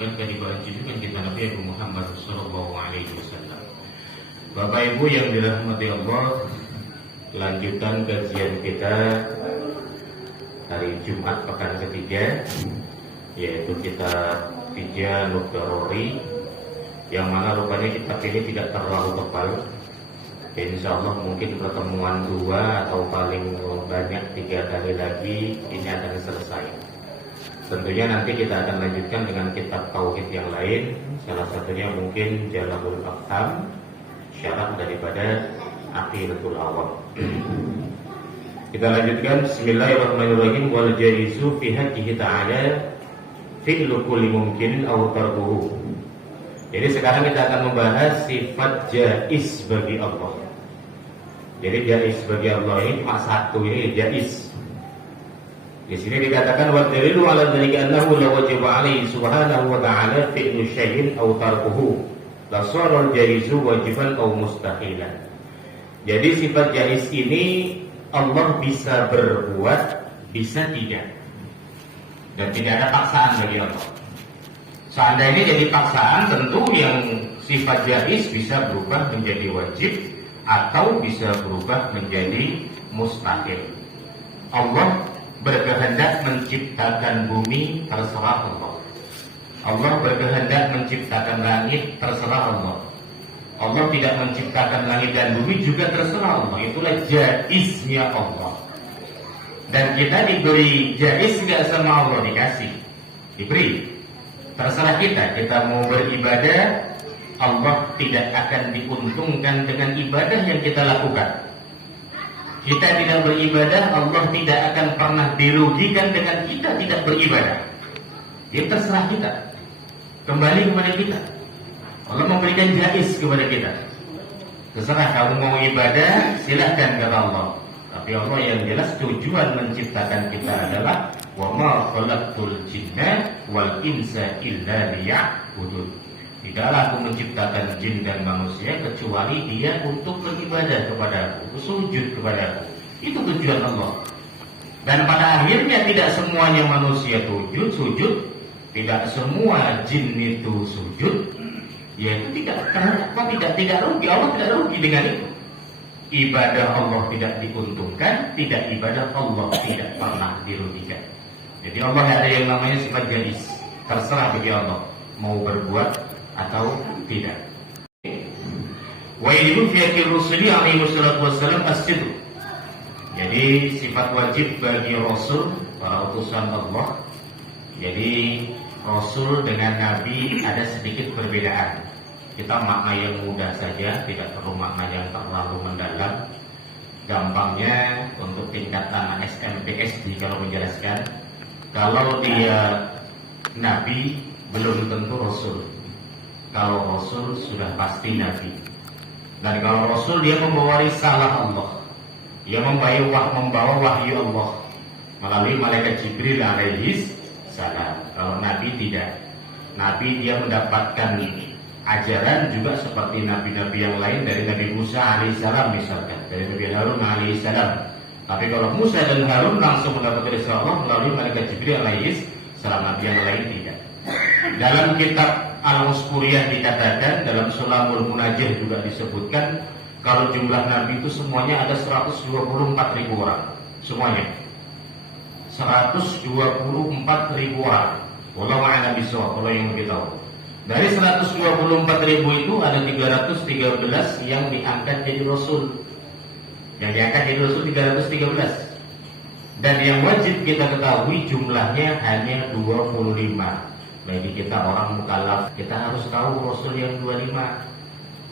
menurunkan kehidupan junjungan kita Nabi Muhammad Sallallahu Alaihi Wasallam. Bapak Ibu yang dirahmati Allah, lanjutan kajian kita hari Jumat pekan ketiga, yaitu kitab 3 Nukdarori, yang mana rupanya kitab ini tidak terlalu tebal. Insya Allah mungkin pertemuan 2 atau paling banyak 3 kali lagi ini akan selesai. Tentunya nanti kita akan lanjutkan dengan kitab tauhid yang lain, salah satunya mungkin Jalabul Afham, syarah daripada Aqidatul Awam. Kita lanjutkan. Bismillahirrahmanirrahim. Wal jaizu fi haqqihi ta'ala fi'lu kulli mumkin aw tarkuhu. Jadi sekarang kita akan membahas sifat jaiz bagi Allah. Jadi jaiz bagi Allah ini cuma satu, ini jaiz. Di sini dikatakan wa dalilu ala dzalika annahu la wajiba alaihi subhanahu wa ta'ala fi'lu syai'in aw tarkuhu. La sara jaizu wajiban aw mustahilan. Jadi sifat jaiz ini Allah bisa berbuat, bisa tidak. Dan tidak ada paksaan bagi Allah. Seandainya jadi paksaan, tentu yang sifat jaiz bisa berubah menjadi wajib atau bisa berubah menjadi mustahil. Allah berkehendak menciptakan bumi, terserah Allah. Allah berkehendak menciptakan langit, terserah Allah. Allah tidak menciptakan langit dan bumi, juga terserah Allah. Itulah jaiznya Allah. Dan kita diberi jaiz nggak sama Allah? Dikasih, diberi. Terserah kita mau beribadah, Allah tidak akan diuntungkan dengan ibadah yang kita lakukan. Kita tidak beribadah, Allah tidak akan pernah dirugikan dengan kita tidak beribadah. Dia terserah kita, kembali kepada kita. Allah memberikan jaiz kepada kita. Terserah kamu mau ibadah, silahkan kata Allah. Tapi Allah yang jelas tujuan menciptakan kita adalah wa ma khalaqtul jinna wal insa illa liya'budun. Tidaklah aku menciptakan jin dan manusia kecuali dia untuk beribadah kepadaku, sujud kepadaku. Itu tujuan Allah. Dan pada akhirnya tidak semuanya manusia sujud, tidak semua jin itu sujud. Ya itu tidak rugi. Allah tidak rugi dengan itu. Ibadah Allah tidak diuntungkan, tidak ibadah Allah tidak pernah dirugikan. Jadi Allah ada yang namanya sifat jaiz. Terserah bagi Allah mau berbuat atau tidak. Wa yajibu fi haqqi rusuli alaihi wassalam as-sidq. Jadi sifat wajib bagi Rasul, para utusan Allah. Jadi Rasul dengan Nabi ada sedikit perbedaan. Kita makna yang mudah saja, tidak perlu makna yang terlalu mendalam. Gampangnya untuk tingkatan SMP SD kalau menjelaskan, kalau dia Nabi belum tentu Rasul. Kalau Rasul sudah pasti Nabi. Dan kalau Rasul dia membawa risalah Allah, dia membawa wahyu Allah melalui malaikat Jibril alaihi salam. Kalau Nabi tidak. Nabi dia mendapatkan ajaran juga seperti nabi-nabi yang lain, dari Nabi Musa alaihissalam misalkan, dari Nabi Harun alaihissalam. Tapi kalau Musa dan Harun langsung mendapat risalah Allah melalui malaikat Jibril alaihissalam, nabi yang lain tidak. Dalam kitab Al-Muskuriyah dikatakan, dalam Sulamul Munajjah juga disebutkan, kalau jumlah nabi itu semuanya ada 124.000 orang. Semuanya 124.000 orang. Wallahu a'lam bishawab, Allah yang lebih tahu. Dari 124.000 itu ada 313 yang diangkat jadi Rasul. Yang diangkat jadi Rasul 313. Dan yang wajib kita ketahui jumlahnya hanya 25. Bagi kita orang mukallaf, kita harus tahu Rasul yang 25.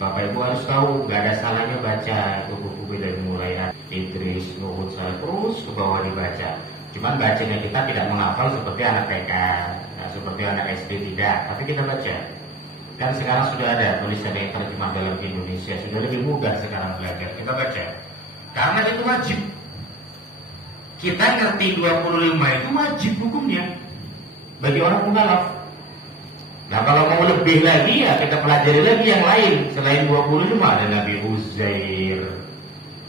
Bapak Ibu harus tahu, gak ada salahnya baca buku-buku dari mulai Idris, Nuhud, terus ke bawah dibaca. Cuman bacanya kita tidak menghafal seperti anak TK, seperti anak SD, tidak. Tapi kita baca. Dan sekarang sudah ada tulisan yang terjemah dalam Indonesia, sudah lebih mudah sekarang belajar. Kita baca. Karena itu wajib. Kita ngerti 25 itu wajib hukumnya bagi orang mukallaf. Nah kalau mau lebih lagi ya kita pelajari lagi yang lain. Selain 25 ada Nabi Uzair,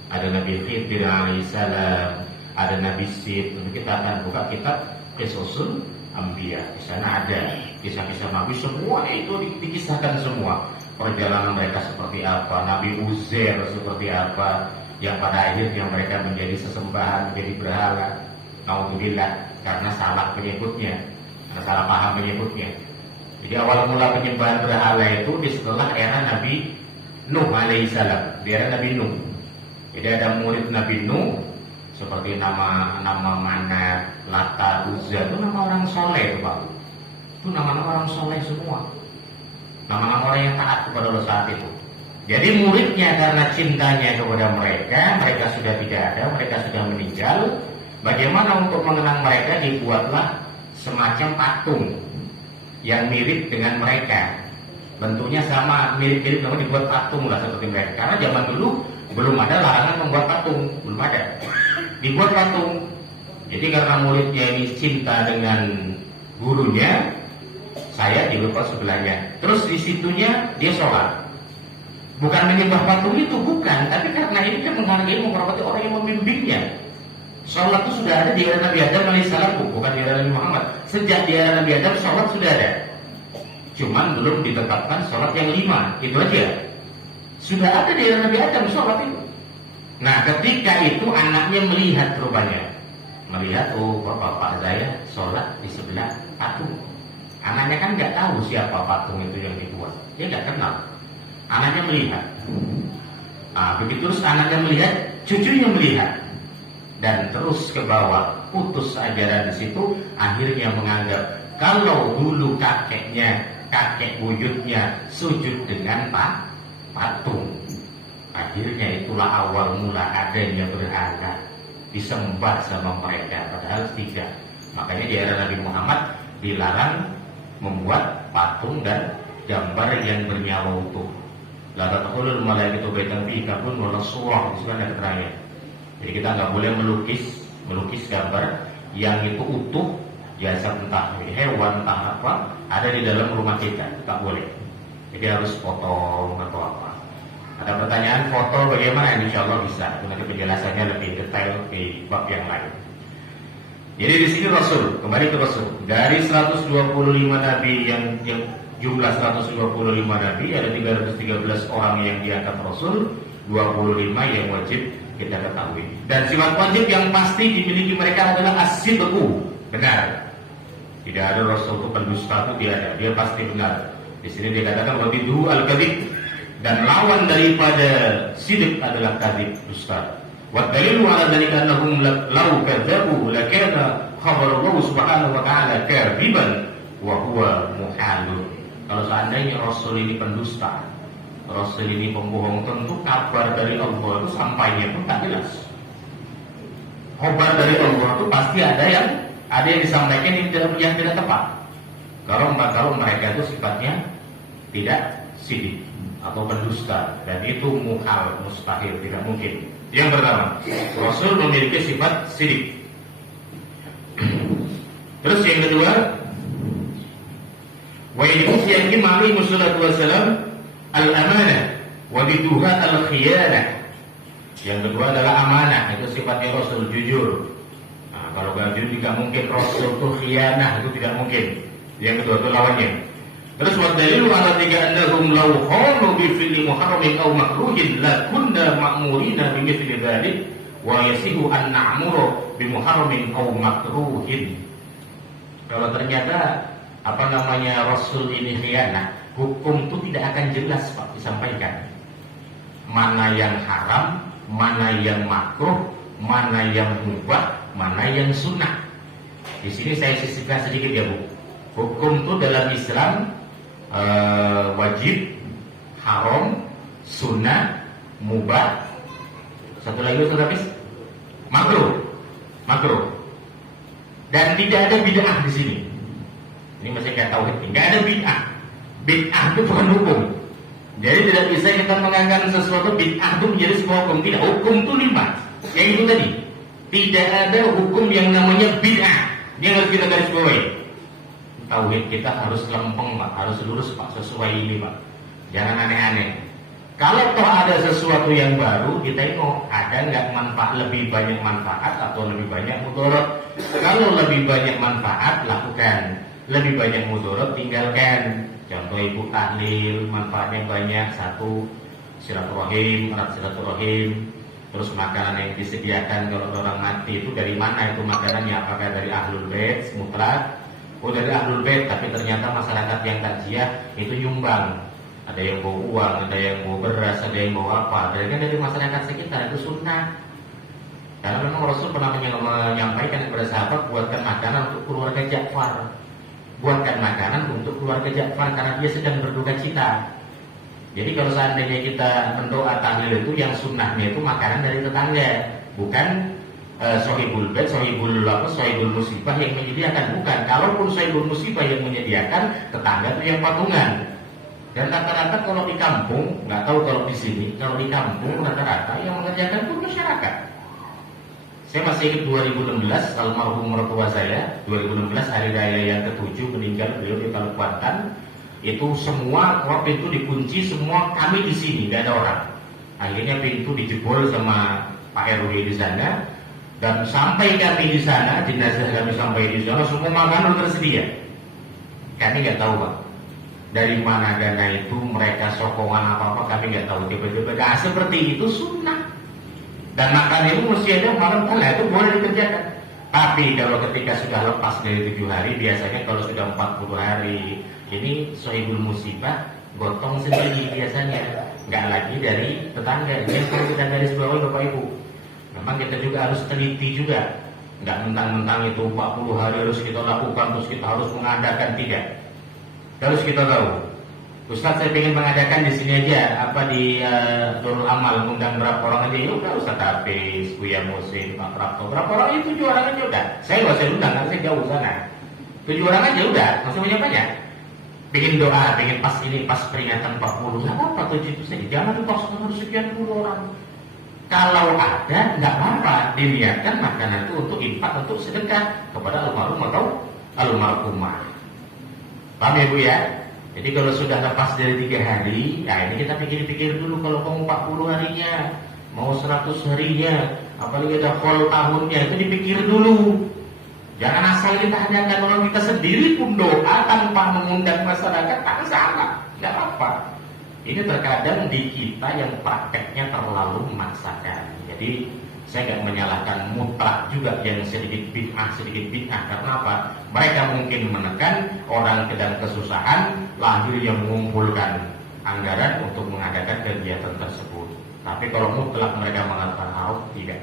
ada Nabi Khidir alaihissalam, ada Nabi Sid. Kita akan buka kitab Qisasul Anbiya. Di sana ada kisah-kisah Nabi semua itu dikisahkan semua. Perjalanan mereka seperti apa, Nabi Uzair seperti apa, yang pada akhirnya mereka menjadi sesembahan, menjadi berhala. Naudzubillah, karena salah penyebutnya, karena salah paham penyebutnya. Jadi awal mula penyembahan berhala itu di setelah era Nabi Nuh alaihissalam, di era Nabi Nuh. Jadi ada murid Nabi Nuh seperti nama Manat, Lata, Uzza, itu nama orang soleh itu Pak. Itu nama-nama orang soleh semua. Nama-nama orang yang taat kepada Allah saat itu. Jadi muridnya karena cintanya kepada mereka, mereka sudah tidak ada, mereka sudah meninggal. Bagaimana untuk mengenang mereka, dibuatlah semacam patung yang mirip dengan mereka. Bentuknya sama, mirip-mirip, namun dibuat patung lah seperti mereka. Karena zaman dulu belum ada larangan membuat patung, belum ada. Dibuat patung. Jadi karena muridnya ini cinta dengan gurunya, saya di lubang sebelahnya. Terus di situnya dia sholat. Bukan menyembah patung itu, bukan. Tapi karena ini kan menghargai, menghormati orang yang membimbingnya. Sholat itu sudah ada di era Nabi Adam alaihissalam, bukan di era Nabi Muhammad. Sejak di era Nabi Adam sholat sudah ada. Cuman belum ditetapkan sholat yang 5. Itu aja. Sudah ada di era Nabi Adam sholat itu. Nah ketika itu anaknya melihat rupanya. Melihat, oh bapak saya sholat di sebelah patung. Anaknya kan nggak tahu siapa patung itu yang dibuat, dia nggak kenal. Anaknya melihat. Nah, begitu terus anaknya melihat, cucunya melihat, dan terus ke bawah, putus ajaran di situ. Akhirnya menganggap kalau dulu kakek buyutnya sujud dengan patung. Akhirnya itulah awal mula adanya berhala, disembah sama mereka, padahal tidak. Makanya di era Nabi Muhammad dilarang membuat patung dan gambar yang bernyawa utuh. La taqulul malaikatu baitan fi kabun wala surah, itu kan ada keterangan. Jadi kita nggak boleh melukis gambar yang itu utuh, biasa entah hewan, entah apa, ada di dalam rumah kita, tak boleh. Jadi harus potong atau apa. Ada pertanyaan foto bagaimana? Insya Allah bisa. Nanti penjelasannya lebih detail di bab yang lain. Jadi di sini Rasul, kembali ke Rasul. Dari 125 nabi yang jumlah 125 nabi, ada 313 orang yang diangkat Rasul, 25 yang wajib kita ketahui. Dan sifat wajib yang pasti dimiliki mereka adalah as-sidqu, benar. Tidak ada Rasul itu pendusta, itu tidak ada. Dia pasti benar. Di sini dikatakan wadidu al-kadhib, dan lawan daripada sidik adalah kadhib, dusta. Wa dalilu ala dzalika annahum law kadzabu lakana khabar Allah Subhanahu wa taala kadiban wa huwa muhalun. Kalau seandainya Rasul ini pendusta, Rasul ini pembohong, tentu kabar dari Allah itu sampainya pun tak jelas. Kabar dari Allah itu pasti ada yang disampaikan yang tidak tepat. Kalau mereka itu sifatnya tidak sidik atau pendusta, dan itu muhal, mustahil, tidak mungkin. Yang pertama, Rasul memiliki sifat sidik. Terus yang kedua, wa yajibu alaihi wassalatu wassalam al-amanah wa biduha al-khiyanah. Yang kedua adalah amanah, itu sifatnya Rasul, jujur. Nah, kalau gak jujur tidak mungkin Rasul itu khiyanah, itu tidak mungkin. Yang kedua itu lawannya. Terus wa dalilu ala tiga annahum law khanu bi fi'li muharramin aw makruhin la kunna ma'murina bi mithli dzalik wa yasihu an na'muru bi muharramin aw makruhin. Kalau ternyata Rasul ini khianat, hukum itu tidak akan jelas Pak disampaikan. Mana yang haram, mana yang makruh, mana yang mubah, mana yang sunnah. Di sini saya sisipkan sedikit ya Bu. Hukum itu dalam Islam wajib, haram, sunnah, mubah. Satu lagi Ustaz Hafiz, makruh. Dan tidak ada bid'ah di sini. Ini masih kayak tauhid, tidak ada bid'ah. Bid'ah itu bukan hukum. Jadi tidak bisa kita mengangkat sesuatu bid'ah itu menjadi sebuah hukum. Tidak, hukum itu 5. Yang itu tadi. Tidak ada hukum yang namanya bid'ah. Dia harus kita garis bawahi. Tauhid kita harus lempeng Pak, harus lurus Pak, sesuai ini Pak. Jangan aneh-aneh. Kalau toh ada sesuatu yang baru, kita tengok ada nggak manfaat, lebih banyak manfaat atau lebih banyak mudarat. Kalau lebih banyak manfaat, lakukan. lebih banyak mudarat tinggalkan. Contoh ibu tahlil, manfaatnya banyak. Satu, silaturahim, erat silaturahim. Terus makanan yang disediakan kalau orang mati itu dari mana itu makanannya? Apakah dari ahlul bait mutlak? Oh, dari ahlul bait, tapi ternyata masyarakat yang takziah itu nyumbang. Ada yang bawa uang, ada yang bawa beras, ada yang bawa apa. Dari masyarakat sekitar itu sunnah. Karena memang Rasul pernah menyampaikan kepada sahabat, buatkan makanan untuk keluarga Ja'far. Buatkan makanan untuk keluarga Ja'far karena dia sedang berduka cita. Jadi kalau seandainya kita mendoa tahlil itu yang sunnahnya itu makanan dari tetangga, bukan sohibul bait, sohibul musibah yang menyediakan, bukan. Kalaupun sohibul musibah yang menyediakan, tetangga itu yang patungan. Dan rata-rata kalau di kampung, nggak tahu kalau di sini, kalau di kampung rata-rata yang mengerjakan pun masyarakat. Saya masih ingat 2016, almarhum mertua saya, 2016 hari raya yang ke-7 meninggal beliau di Kalimantan. Itu semua pintu dikunci, semua kami di sini, nggak ada orang. Akhirnya pintu dijebol sama Pak RW di sana, dan sampai kami di sana, jenazah kami sampai di sana, semua makanan tersedia. Kami nggak tahu Pak, dari mana dana itu, mereka sokongan apa kami nggak tahu. Tiba-tiba seperti itu sunnah. Dan makan itu mesti ada malam itu boleh dikerjakan. Tapi kalau ketika sudah lepas dari 7 hari, biasanya kalau sudah 40 hari, ini sohibul musibah, gotong sendiri biasanya, nggak lagi dari tetangga. Ini yang perlu kita garis bawahi Bapak Ibu. Memang kita juga harus teliti juga, nggak mentang-mentang itu 40 hari harus kita lakukan, terus kita harus mengadakan, tidak. Harus kita tahu. Ustaz, saya ingin mengadakan di sini aja, di Nurul Amal, undang berapa orang aja, ya udah Ustaz Hafiz, Buya Musin, Pak Prapto, berapa orang itu 7 orang aja udah. Saya nggak usah undang, karena saya jauh sana. 7 orang aja udah, masih banyak-banyak. Bikin doa, bikin pas ini, pas peringatan 40, nggak apa-apa 7 itu saja. Jangan dipaksakan harus sekian puluh orang. Kalau ada, nggak apa-apa, diniatkan makanan itu untuk infak, untuk sedekah kepada almarhum atau almarhumah. Paham ya Bu ya? Jadi kalau sudah lepas dari 3 hari, ya ini kita pikir-pikir dulu. Kalau kamu 40 harinya, mau 100 harinya, apalagi ada full tahunnya, itu dipikir dulu. Jangan asal kita adakan. Orang kita sendiri pun doa tanpa mengundang masyarakat, tak salah, nggak apa. Ini terkadang di kita yang prakteknya terlalu memaksakan. Jadi saya nggak menyalahkan mutlak juga yang sedikit bid'ah, karena apa? Mereka mungkin menekan orang sedang kesusahan, lahirnya mengumpulkan anggaran untuk mengadakan kegiatan tersebut. Tapi kalau mutlak mereka mengatakan tidak,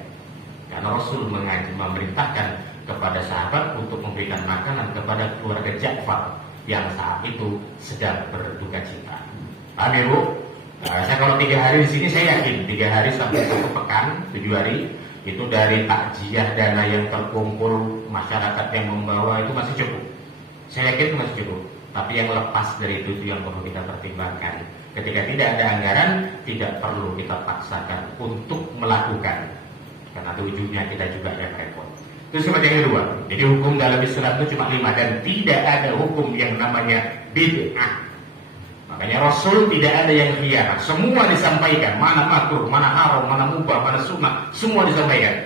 karena Rasul memerintahkan kepada sahabat untuk memberikan makanan kepada keluarga Ja'far yang saat itu sedang berduka cita. Paham ya Bu? Saya kalau 3 hari di sini, saya yakin 3 hari sampai 1 pekan, 7 hari itu dari takziah dana yang terkumpul, masyarakat yang membawa itu masih cukup. Saya yakin itu masih cukup. Tapi yang lepas dari itu yang perlu kita pertimbangkan. Ketika tidak ada anggaran, tidak perlu kita paksakan untuk melakukan, karena ujungnya kita juga yang repot. Itu seperti yang kedua. Jadi hukum dalam Islam itu cuma 5, dan tidak ada hukum yang namanya bid'ah. Makanya Rasul tidak ada yang khianat. Semua disampaikan, mana makruh, mana haram, mana mubah, mana sunnah, semua disampaikan.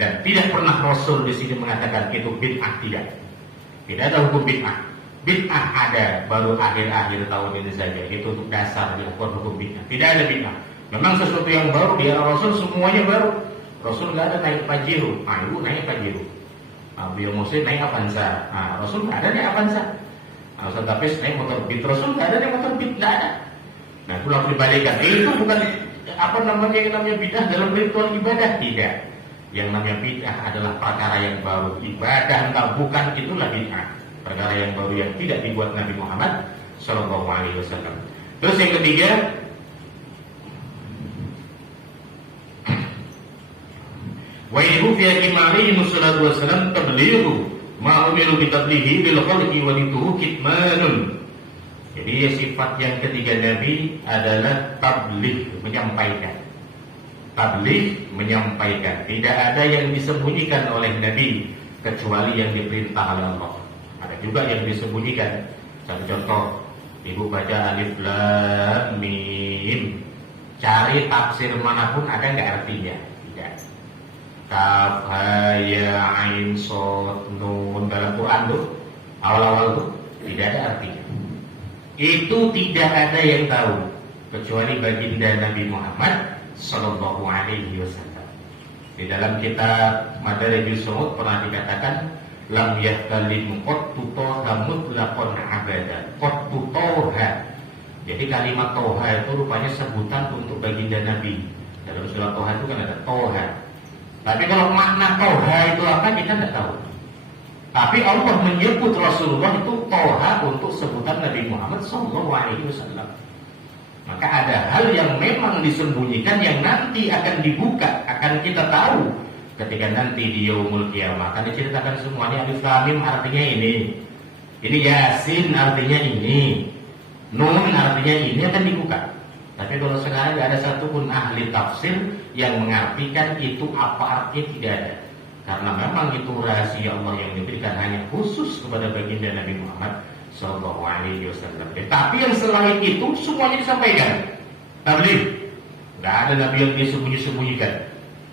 Dan tidak pernah Rasul di sini mengatakan itu bid'ah, tidak. Tidak ada hukum bid'ah. Bid'ah ada baru akhir-akhir tahun ini saja. Itu untuk dasar dilakukan hukum bid'ah. Tidak ada bid'ah. Memang sesuatu yang baru di era Rasul semuanya baru. Rasul nggak ada naik Pajero, ibu naik Pajero. Buya Musin naik Avanza. Rasul nggak ada naik Avanza. Ustaz Hafiz naik motor Beat, Rasul nggak ada naik motor Beat, nggak ada. Nah itu lalu dibalikan. Itu bukan yang namanya bid'ah dalam ritual ibadah, tidak. Yang namanya bid'ah adalah perkara yang baru, ibadah entah bukan, itulah bid'ah. Perkara yang baru yang tidak dibuat Nabi Muhammad SAW. Terus yang ketiga, wa ibu fi akimali musallatu wassalam tablighu ma'umiru bitablihi bil khalqi wa lituhu kitmanun. Jadi sifat yang ketiga Nabi adalah tabligh, menyampaikan. Tabligh, menyampaikan. Tidak ada yang disembunyikan oleh Nabi kecuali yang diperintah oleh Allah. Ada juga yang disembunyikan. Satu contoh, ibu baca alif lam mim, cari tafsir manapun ada nggak artinya? Tidak. Kaf ha ya ain shad nun, dalam Quran tuh Awal-awal itu tidak ada artinya. Itu tidak ada yang tahu kecuali baginda Nabi Muhammad Sallallahu Alaihi Wasallam. Di dalam kitab Madarijus Su'ud pernah dikatakan lam yahtalim qattu toha mutlaqan abada. Qattu toha. Jadi kalimat toha itu rupanya sebutan untuk baginda Nabi. Dalam surat Toha itu kan ada toha. Tapi kalau makna toha itu apa kita tidak tahu. Tapi Allah menyebut Rasulullah itu toha untuk sebutan Nabi Muhammad SAW. Maka ada hal yang memang disembunyikan yang nanti akan dibuka, akan kita tahu ketika nanti di yaumul kiamah. Akan diceritakan semuanya. Alif Lam Mim artinya ini Yasin artinya ini, Nun artinya ini, akan dibuka. Tapi kalau sekarang tidak ada satupun ahli tafsir yang mengartikan itu apa artinya, tidak ada. Karena memang itu rahasia Allah yang diberikan hanya khusus kepada baginda Nabi Muhammad Sallallahu Alaihi Wasallam. Tapi yang selain itu semuanya disampaikan. Tabligh, nggak ada Nabi yang disembunyi-sembunyikan.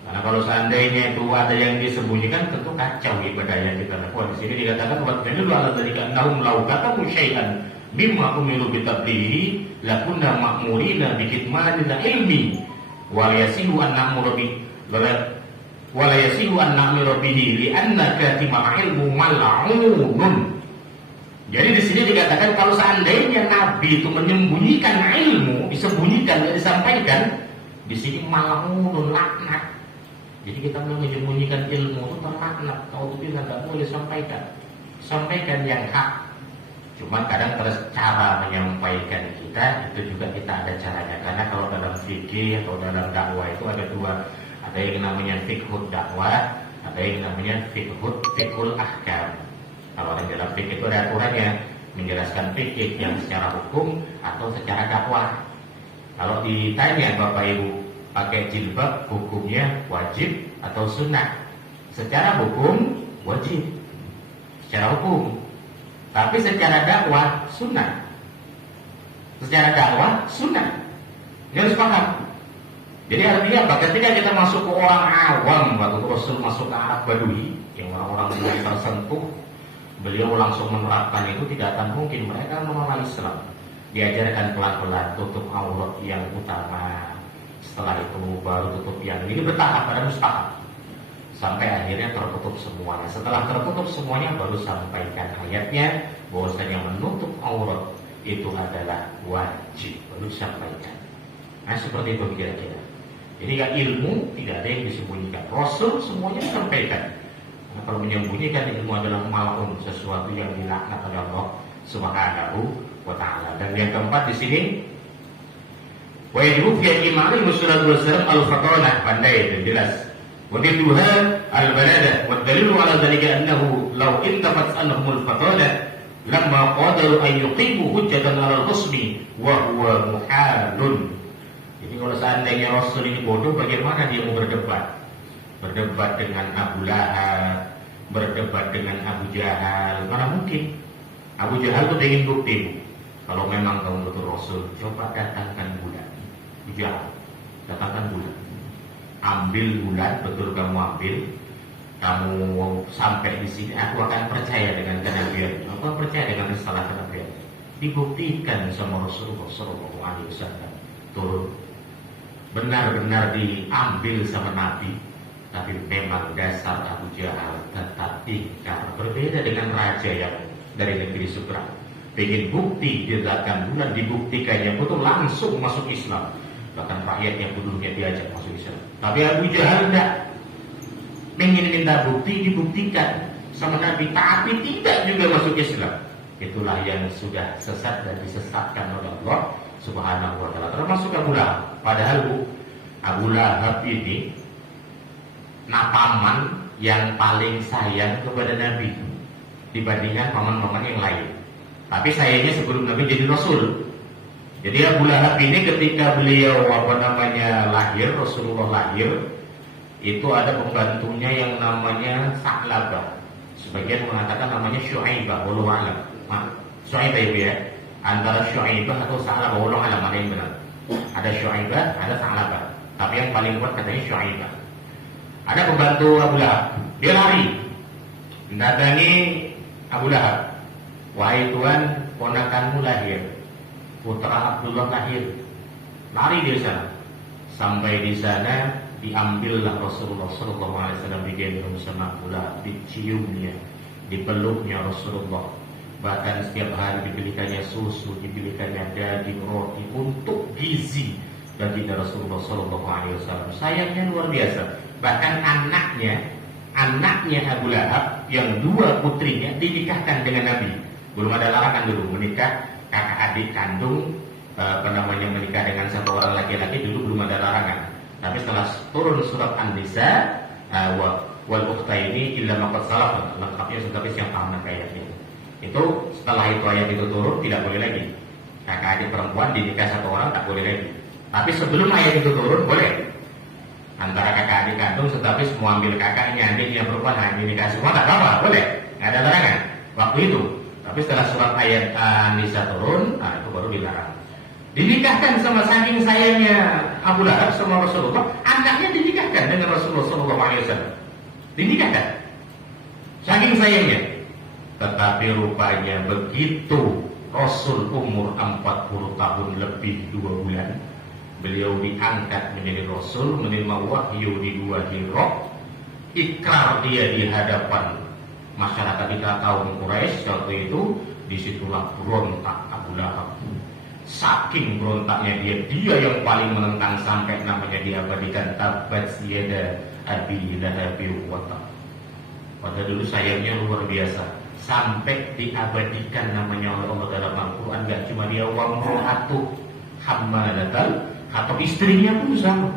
Karena kalau seandainya itu ada yang disembunyikan, tentu kacau ibadah yang kita lakukan. Di sini dikatakan wa dalilu ala dzalika annahum law katamu syai'an mimma umiru bi tablighi lakunna ma'murina bi kitmanil ilmi wa yasihu an na'muru bi wala yasihu an na'muru bihi li'anna katima ilmu mal'unun. Jadi di sini dikatakan kalau seandainya Nabi itu menyembunyikan ilmu, disembunyikan, tidak disampaikan, di sini mal'unun, laknat. Jadi kita menyembunyikan ilmu itu terlaknat. Kalau itu tidak boleh sampaikan. Sampaikan yang hak. Cuma kadang cara menyampaikan kita itu juga kita ada caranya. Karena kalau dalam fikih atau dalam dakwah itu ada dua. Ada yang namanya fiqhul dakwah, ada yang namanya fiqhul ahkam. Kalau di dalam fikih itu ada aturannya, menjelaskan fikih yang secara hukum atau secara dakwah. Kalau ditanya Bapak Ibu, pakai jilbab hukumnya wajib atau sunnah? Secara hukum wajib, secara hukum. Tapi secara dakwah sunnah. Secara dakwah sunnah. Ini harus paham. Jadi artinya apa? Ketika kita masuk ke orang awam, waktu Rasul masuk ke Arab Badui, yang orang-orang mulai tersentuh, beliau langsung menerapkan itu, tidak akan mungkin mereka menolak Islam. Diajarkan pelan-pelan tutup aurat yang utama, setelah itu baru tutup yang ini, bertahap, ada mustahab, sampai akhirnya tertutup semuanya. Setelah tertutup semuanya baru sampaikan ayatnya bahwasanya menutup aurat itu adalah wajib, baru disampaikan. Nah seperti itu kira-kira. Jadi kan ilmu tidak ada yang disembunyikan. Rasul semuanya disampaikan. Nah, kalau menyembunyikan ilmu adalah mal'un, sesuatu yang dilaknat oleh Allah Subhanahu wa Ta'ala. Dan yang keempat di sini, wa yajibu fi imani musallatu wassalam al-fatanah, pandai dan jelas. Wa diduha al-balada wa dalilu ala dzalika annahu law intafat anhum al-fatanah lamma qadaru an yuqimu hujjatan ala al-khusmi wa huwa muhalun. Jadi kalau seandainya Rasul ini bodoh, bagaimana dia mau berdebat? Berdebat dengan Abu Lahab, berdebat dengan Abu Jahal, mana mungkin? Abu Jahal itu ingin bukti. Kalau memang kamu betul Rasul, coba datangkan bulan. Abu Jahal, datangkan bulan. Ambil bulan, betul kamu ambil. Kamu sampai di sini, aku akan percaya dengan kenabian. Aku akan percaya dengan risalah kenabian. Dibuktikan sama Rasulullah SAW. Turun. Benar-benar diambil sama Nabi. Tapi memang dasar Abu Jahal tetap ingkar. Berbeda dengan raja yang dari negeri seberang. Pengen bukti, didatangkan bulan, dibuktikannya betul, langsung masuk Islam. Bahkan rakyat yang dulunya diajak masuk Islam. Tapi Abu Jahal tidak. Pengen minta bukti, dibuktikan sama Nabi, tapi tidak juga masuk Islam. Itulah yang sudah sesat dan disesatkan oleh Allah Subhanahu wa Ta'ala. Termasuk Abu Lahab. Padahal Abu Lahab ini paman yang paling sayang kepada Nabi dibandingkan paman-paman yang lain. Tapi sayangnya sebelum Nabi jadi Rasul. Jadi Abu Lahab ini ketika beliau lahir, Rasulullah lahir, itu ada pembantunya yang namanya Sa'labah. Sebagian mengatakan namanya Syu'aibah, wallahu a'lam. Syu'aibah ya. Antara Syu'aibah atau Sa'labah, wallahu a'lam mana yang benar. Ada Syu'aibah, ada Sa'labah. Tapi yang paling kuat katanya Syu'aibah. Ada pembantu Abu Lahab, dia lari mendatangi Abu Lahab. wahai Tuhan, ponakanmu lahir, putra Abdullah lahir. Lari dia sana. Sampai di sana diambillah Rasulullah SAW, digendong sama Abdullah, diciumnya, dipeluknya Rasulullah. Bahkan setiap hari dibelikannya susu, dibelikannya daging, roti untuk gizi baginda Rasulullah SAW. Sayangnya luar biasa. Bahkan anaknya Abu Lahab yang dua putrinya dinikahkan dengan Nabi. Belum ada larangan dulu menikah kakak adik kandung, menikah dengan satu orang laki-laki dulu belum ada larangan. Tapi setelah turun surat An-Nisa, wal ukhtaini illa ma qad salaf, lengkapnya tetapi yang paham ayatnya. Itu setelah itu ayat itu turun tidak boleh lagi. Kakak adik perempuan dinikah satu orang tak boleh lagi. Tapi sebelum ayat itu turun boleh. Antara kakak adik kandung tetapi semua ambil kakaknya, adiknya perempuan hanya dinikah semua tak apa-apa, boleh. Enggak ada larangan waktu itu. Tapi setelah surat ayat An-Nisa turun, itu baru dilarang. Dinikahkan sama saking sayangnya Abu Lahab sama Rasulullah, anaknya dinikahkan dengan Rasulullah SAW. Dinikahkan saking sayangnya. Tetapi rupanya begitu Rasul umur 40 tahun lebih 2 bulan, beliau diangkat menjadi Rasul, menerima wahyu di Gua Hira. Ikrar dia di hadapan masyarakat kita kaum Quraisy waktu itu. Disitulah berontak Abu Lahab. Saking berontaknya dia yang paling menentang sampai namanya diabadikan tabat yada abi lahabi wa tab. Pada dulu sayangnya luar biasa, sampai diabadikan namanya oleh Allah dalam Al-Quran. Gak cuma dia, wamro'atu hammalatal, atau istrinya pun sama,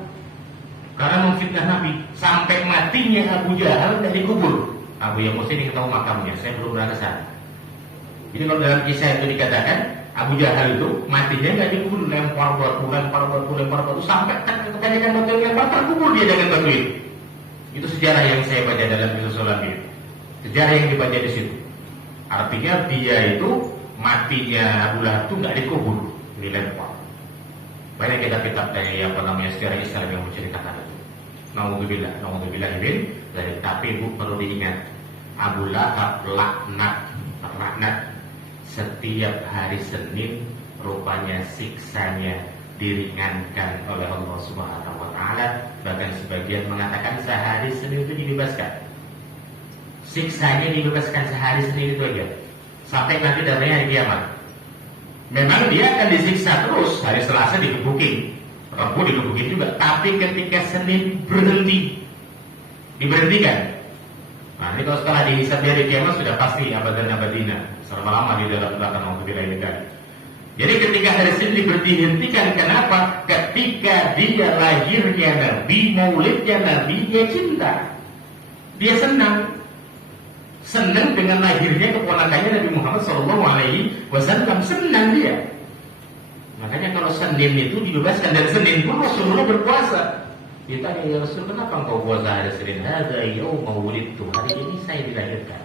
karena memfitnah Nabi. Sampai matinya Abu Jahal dari kubur. Abu yang mesti diketahui makamnya, saya belum pernah kesana. Jadi kalau dalam kisah itu dikatakan Abu Jahal itu matinya gak dikubur, lempar batu sampai kebanyakan batu yang lempar terkubur dia dengan batu itu. Itu sejarah yang saya baca dalam kisah Nabi. Sejarah yang dibaca di situ. Artinya dia itu matinya Abu Lahab itu nggak dikubur, dilempar. Banyak kitab-kitab dari sejarah Islam yang menceritakan itu. Naudzubillah ibn. Tapi ibu perlu diingat, Abu Lahab laknat setiap hari Senin, rupanya siksanya diringankan oleh Allah Subhanahu Wa Taala. Bahkan sebagian mengatakan sehari Senin itu dibebaskan. Siksanya dibebaskan sehari Senin itu aja, sampai nanti datangnya hari kiamat. Memang dia akan disiksa terus, hari Selasa digebukin, Rabu digebukin juga. Tapi ketika Senin diberhentikan. Nah ini kalau setelah dihisab di hari kiamat sudah pasti abadan abadina, selama-lama di dalam belakang waktu tidak. Jadi ketika hari Senin diberhentikan, kenapa? Ketika dia lahirnya Nabi, maulidnya Nabi, dia cinta, dia senang dengan lahirnya keponakannya Nabi Muhammad SAW. Senang dia. Makanya kalau Senin itu dibebaskan, dan Senin pun Rasulullah berpuasa. Ditanya, ya Rasul, kenapa engkau puasa hari Senin? Hadza yauma wulidtu, hari ini saya dilahirkan.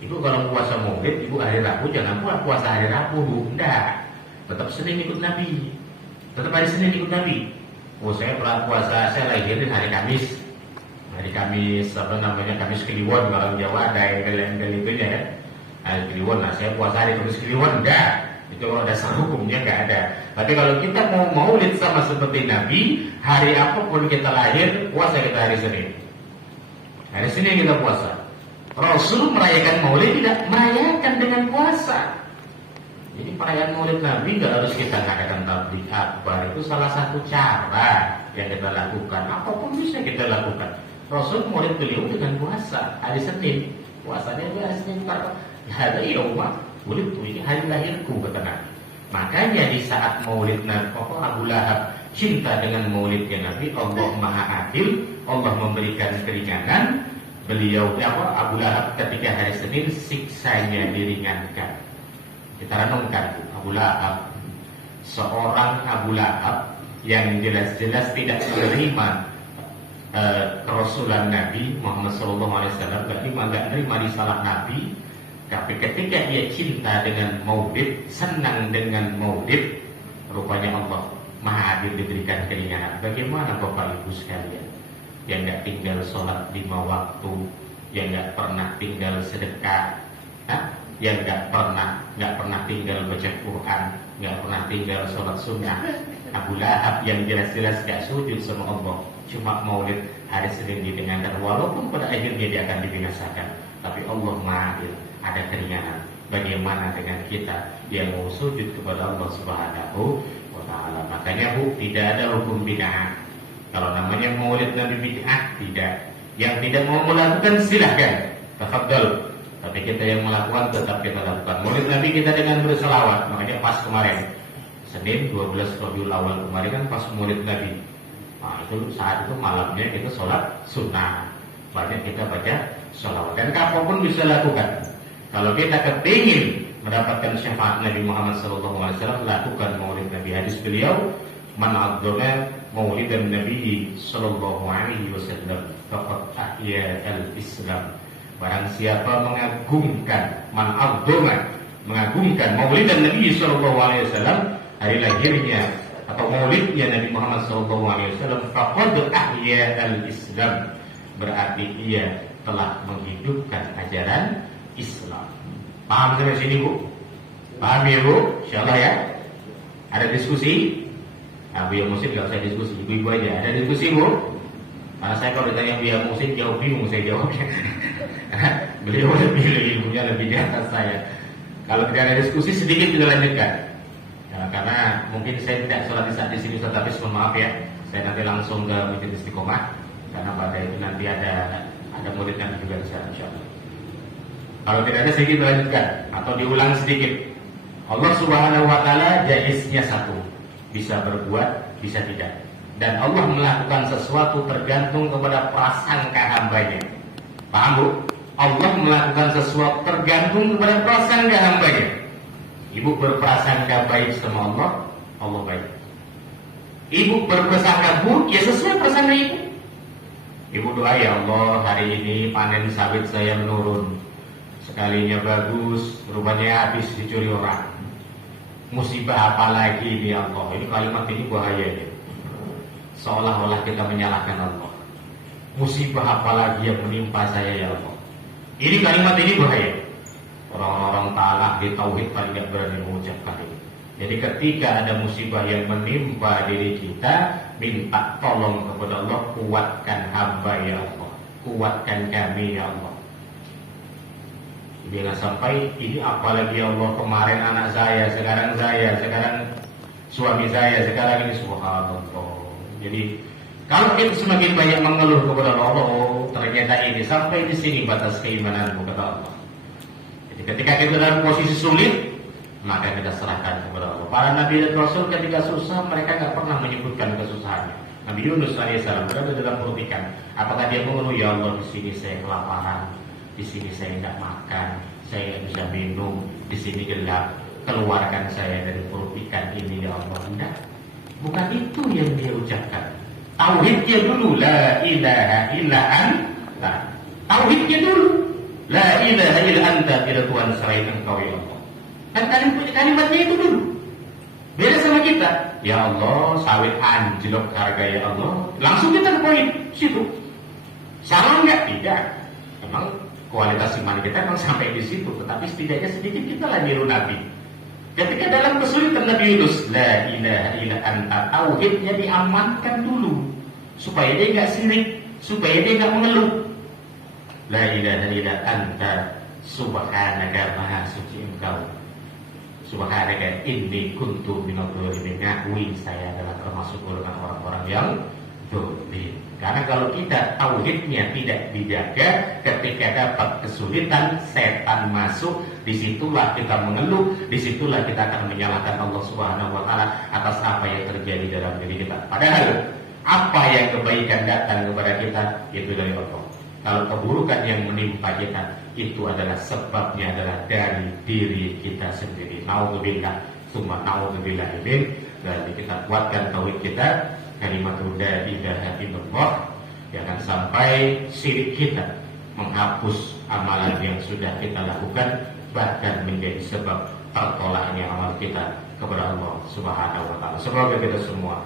Ibu kalau puasa maulid, ibu hari Rabu jangan puasa hari Rabu, Bu. Enggak. Tetap Senin ikut Nabi. Tetap hari Senin ikut Nabi. Saya pernah puasa, saya lahirin hari Kamis. Kamis Kamis Kliwon, kalau Jawa ada yang itu ya. Hari Kliwon, saya puasa hari Kamis Kliwon, enggak. Itu kalau dasar hukumnya enggak ada. Tapi kalau kita mau maulid sama seperti Nabi, hari apapun kita lahir, puasa kita hari Senin. Hari Senin kita puasa. Rasul merayakan maulid tidak merayakan dengan puasa. Jadi perayaan maulid Nabi enggak harus kita ngadakan tabligh akbar. Itu salah satu cara yang kita lakukan. Apapun bisa kita lakukan. Rasul maulid beliau dengan puasa hari Senin. Puasanya itu hari Senin. Hari yaumah maulid itu hari lahirku, kata Nabi. Makanya di saat maulid Nabi, Abu Lahab cinta dengan maulidnya Nabi, Allah Maha Adil, Allah memberikan keringanan. Beliau Abu Lahab ketika hari Senin siksanya diringankan. Kita renungkan Abu Lahab, seorang Abu Lahab yang jelas-jelas tidak menerima kerasulan Nabi Muhammad SAW, nggak terima risalah Nabi. Tapi ketika dia cinta dengan maulid, senang dengan maulid, rupanya Allah Maha Adil diberikan keringanan. Bagaimana Bapak Ibu sekalian yang nggak tinggal sholat 5 waktu, yang nggak pernah tinggal sedekah, yang nggak pernah tinggal baca Quran, nggak pernah tinggal sholat sunnah. Abu Lahab yang jelas-jelas gak sujud sama Allah, cuma maulid hari Senin didengarkan, walaupun pada akhirnya dia akan dibinasakan, tapi Allah Maha Adil, ada keringanan. Bagaimana dengan kita yang mau sujud kepada Allah Subhanahu wa Ta'ala? Makanya tidak ada hukum bid'ah. Kalau namanya maulid Nabi bid'ah, tidak. Yang tidak mau melakukan silahkan, tafadhol. Tapi kita yang melakukan tetap kita lakukan. Maulid Nabi kita dengan berselawat. Makanya pas kemarin Senin 12 Rabiul Awal kemarin kan pas maulid Nabi. Nah, itu saat itu malamnya kita sholat sunnah. Banyak kita baca sholawat. Dan kapanpun bisa lakukan. Kalau kita kepingin mendapatkan syafaat Nabi Muhammad SAW, lakukan maulid Nabi. Hadis beliau, man adzama maulidan Nabi sallallahu alaihi wasallam faqad ahya al-Islam. Barang siapa mengagungkan, man adzama, mengagungkan maulidan Nabi sallallahu alaihi wasallam, hari lahirnya atau maulidnya Nabi Muhammad sallallahu alaihi wasallam, faqad ahya al-Islam, berarti ia telah menghidupkan ajaran Islam. Paham sampai sini, Bu? Paham ya, Bu? Insyaallah ya. Ada diskusi? Nah, Bu yang musik gak usah diskusi, ibu-ibu aja. Ada diskusi, Bu? Karena saya kalau ditanya Bu yang musik jauh bingung saya jawabnya. Beliau lebih ilmunya lebih di atas saya. Kalau tidak ada diskusi sedikit kita lanjutkan. Ya, karena mungkin saya tidak sholat di saat di sini, tapi mohon maaf ya. Saya nanti langsung ke Masjid Istiqomah karena pada itu nanti ada murid nanti juga di sana, insyaallah. Kalau tidak ada sedikit lanjutkan atau diulang sedikit. Allah Subhanahu wa Ta'ala jenisnya satu, bisa berbuat, bisa tidak. Dan Allah melakukan sesuatu tergantung kepada prasangka hambanya. Paham, Bu? Allah melakukan sesuatu tergantung kepada prasangka hambanya. Ibu berprasangka baik sama Allah, Allah baik. Ibu berprasangka buruk, ya sesuai prasangka ibu. Ibu doa, ya Allah, hari ini panen sawit saya menurun. Sekalinya bagus, rupanya habis dicuri orang. Musibah apa lagi ini, ya Allah? Ini kalimat ini bahaya ya. Seolah-olah kita menyalahkan Allah. Musibah apa lagi yang menimpa saya, ya Allah? Ini kalimat ini bahaya. Orang-orang ta'ala di tauhid paling tidak berani mengucapkan ini. Jadi ketika ada musibah yang menimpa diri kita, minta tolong kepada Allah, kuatkan hamba ya Allah, kuatkan kami ya Allah. Bila sampai ini apalagi ya Allah, kemarin anak saya, sekarang suami saya, sekarang ini subhanallah. Jadi kalau kita semakin banyak mengeluh kepada Allah, ternyata ini sampai di sini batas keimananmu kata Allah. Jadi ketika kita dalam posisi sulit, maka kita serahkan kepada Allah. Para Nabi dan Rasul ketika susah, mereka tidak pernah menyebutkan kesusahannya. Nabi Yunus alaihissalam berada dalam perut ikan. Apakah dia mengeluh, ya Allah di sini saya kelaparan, di sini saya tidak makan, saya tidak bisa minum, di sini gelap, keluarkan saya dari perut ikan ini ya Allah? Tidak. Bukan itu yang dia ucapkan. Tauhidnya dulu, la ilaha illa anta. Tauhidnya dulu, la ilaha illa anta, tidak Tuhan selain Engkau ya Allah. Dan kalimatnya itu dulu. Beda sama kita. Ya Allah, sawit anjlok harga ya Allah. Langsung kita ke poin situ. Salah enggak? Tidak. Memang kualitas iman kita memang sampai di situ. Tetapi setidaknya sedikit kita lah niru Nabi. Ketika dalam kesulitan Nabi Yunus, la ilaha illa anta, tauhidnya diamankan dulu supaya dia enggak sirik, supaya dia enggak mengeluh. La ilaha illa anta, subhanaka, maha suci Engkau. Subhanaka inni kuntu minadh dhalimin. Ngakui saya adalah termasuk golongan orang-orang yang zalim. Karena kalau kita tauhidnya tidak dijaga, ketika dapat kesulitan, setan masuk, disitulah kita mengeluh, disitulah kita akan menyalahkan Allah Subhanahu wa Ta'ala atas apa yang terjadi dalam diri kita. Padahal apa yang kebaikan datang kepada kita itu dari Allah. Kalau keburukan yang menimpa kita, itu adalah sebabnya adalah dari diri kita sendiri. Naudzubillah, summa naudzubillah min. Dan kita kuatkan tauhid kita, kalimatul la ilaha illallah, jangan sampai syirik kita menghapus amalan yang sudah kita lakukan, bahkan menjadi sebab tertolaknya amal kita kepada Allah Subhanahu wa Ta'ala. Semoga kita semua